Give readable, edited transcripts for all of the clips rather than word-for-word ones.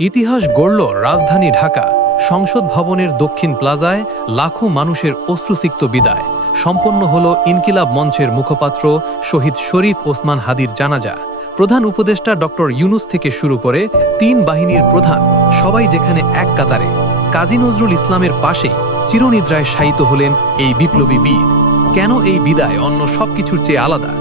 ইতিহাস গড়ল রাজধানী ঢাকা। সংসদ ভবনের দক্ষিণ প্লাজায় লাখো মানুষের অশ্রুসিক্ত বিদায়। সম্পন্ন হল ইনকিলাব মঞ্চের মুখপাত্র শহীদ শরীফ ওসমান হাদির জানাজা। প্রধান উপদেষ্টা ডক্টর ইউনুস থেকে শুরু করে তিন বাহিনীর প্রধান সবাই যেখানে এক কাতারে। কাজী নজরুল ইসলামের পাশেই চিরনিদ্রায় শায়িত হলেন এই বিপ্লবী বীর। কেন এই বিদায় অন্য সবকিছুর চেয়ে আলাদা?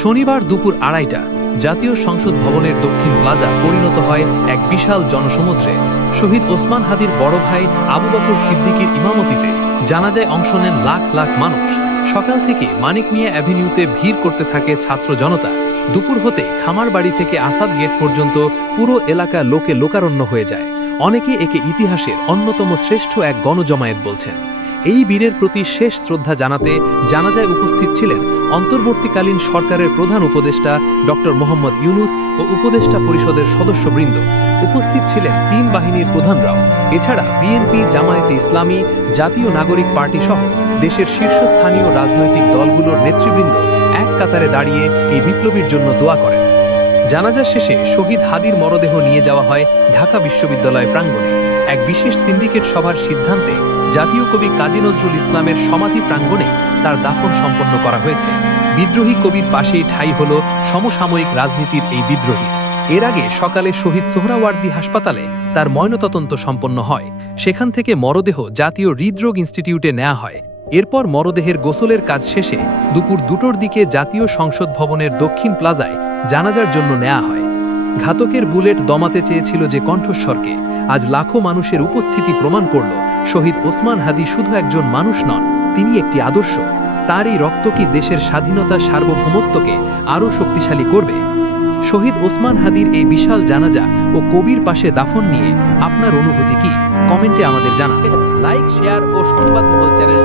শনিবার দুপুর ২:৩০ জাতীয় সংসদ ভবনের দক্ষিণ প্লাজা পরিণত হয় এক বিশাল জনসমুদ্রে। শহীদ ওসমান হাদির বড় ভাই আবু বকর সিদ্দিকীর ইমামতিতে জানাজায় অংশ নেন লাখ লাখ মানুষ। সকাল থেকে মানিক মিয়া অ্যাভিনিউতে ভিড় করতে থাকে ছাত্র জনতা। দুপুর হতে খামার বাড়ি থেকে আসাদ গেট পর্যন্ত পুরো এলাকা লোকে লোকারণ্য হয়ে যায়। অনেকে একে ইতিহাসের অন্যতম শ্রেষ্ঠ এক গণজমায়েত বলছেন। এই বীরের প্রতি শেষ শ্রদ্ধা জানাতে জানাজায় উপস্থিত ছিলেন অন্তর্বর্তীকালীন সরকারের প্রধান উপদেষ্টা ডক্টর মোহাম্মদ ইউনুস ও উপদেষ্টা পরিষদের সদস্যবৃন্দ। উপস্থিত ছিলেন তিন বাহিনীর প্রধানরাও। এছাড়া বিএনপি, জামায়াতে ইসলামী, জাতীয় নাগরিক পার্টি সহ দেশের শীর্ষস্থানীয় রাজনৈতিক দলগুলোর নেতৃবৃন্দ এক কাতারে দাঁড়িয়ে এই বিপ্লবীর জন্য দোয়া করেন। জানাজা শেষে শহীদ হাদির মরদেহ নিয়ে যাওয়া হয় ঢাকা বিশ্ববিদ্যালয় প্রাঙ্গণে। এক বিশেষ সিন্ডিকেট সভার সিদ্ধান্তে জাতীয় কবি কাজী নজরুল ইসলামের সমাধি প্রাঙ্গণে তার দাফন সম্পন্ন করা হয়েছে। বিদ্রোহী কবির পাশেই ঠাঁই হল সমসাময়িক রাজনীতির এই বিদ্রোহী। এর আগে সকালে শহীদ সোহরাওয়ার্দী হাসপাতালে তার ময়নাতদন্ত সম্পন্ন হয়। সেখান থেকে মরদেহ জাতীয় হৃদরোগ ইনস্টিটিউটে নেওয়া হয়। এরপর মরদেহের গোসলের কাজ শেষে দুপুর ২টোর দিকে জাতীয় সংসদ ভবনের দক্ষিণ প্লাজায় জানাজার জন্য নেওয়া হয়। ঘাতকের বুলেট দমাতে চেয়েছিল যে কণ্ঠস্বরকে, আজ লাখো মানুষের উপস্থিতি প্রমাণ করল শহীদ ওসমান হাদি শুধু একজন মানুষ নন, তিনি একটি আদর্শ। তার এই রক্ত কি দেশের স্বাধীনতা সার্বভৌমত্বকে আরও শক্তিশালী করবে? শহীদ ওসমান হাদির এই বিশাল জানাজা ও কবির পাশে দাফন নিয়ে আপনার অনুভূতি কি? কমেন্টে আমাদের জানান। লাইক, শেয়ার ও সংবাদমহল চ্যানেল